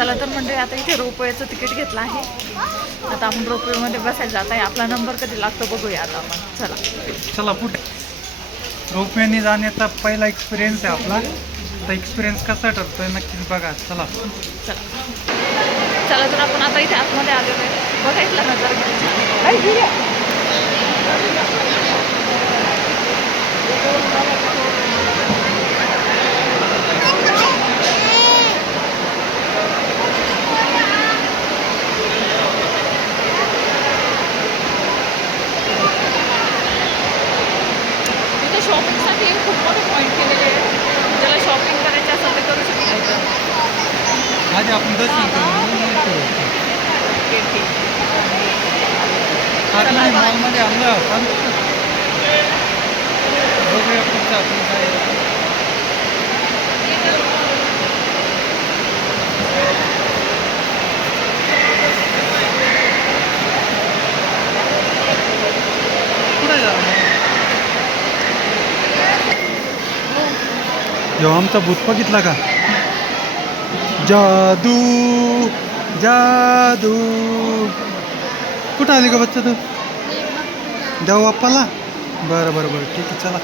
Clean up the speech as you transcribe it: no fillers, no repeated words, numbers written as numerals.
चला तर म्हणजे आता इथे रोपवेचं तिकीट घेतलं आहे. आता आपण रोपवेमध्ये बसायला जात आहे. आपला नंबर कधी लागतो बघूया आता आपण. चला चला पुढे. रोपवेने जाण्याचा पहिला एक्सपिरियन्स आहे आपला. तर एक्सपिरियन्स कसा ठरतोय नक्कीच बघा. चला चला चला तर आपण आता इथे आतमध्ये आलेलो आहे. बघा इथला नजारा किती छान आहे. इथे शॉपिंगसाठी खूप मोठे पॉईंट केलेले आहे. ज्याला शॉपिंग करायची असेल तर करू शकतो. आधी आपण दर्शन करू. नाही मॉलमध्ये आणलं आपण. बघूया पुढचं आपण काय. जेव्हा आमचा भूत बघितला का, जादू जादू. कुठं आली का बच्चा तू? देव बाप्पाला. बरं बरं बरं ठीक आहे चला.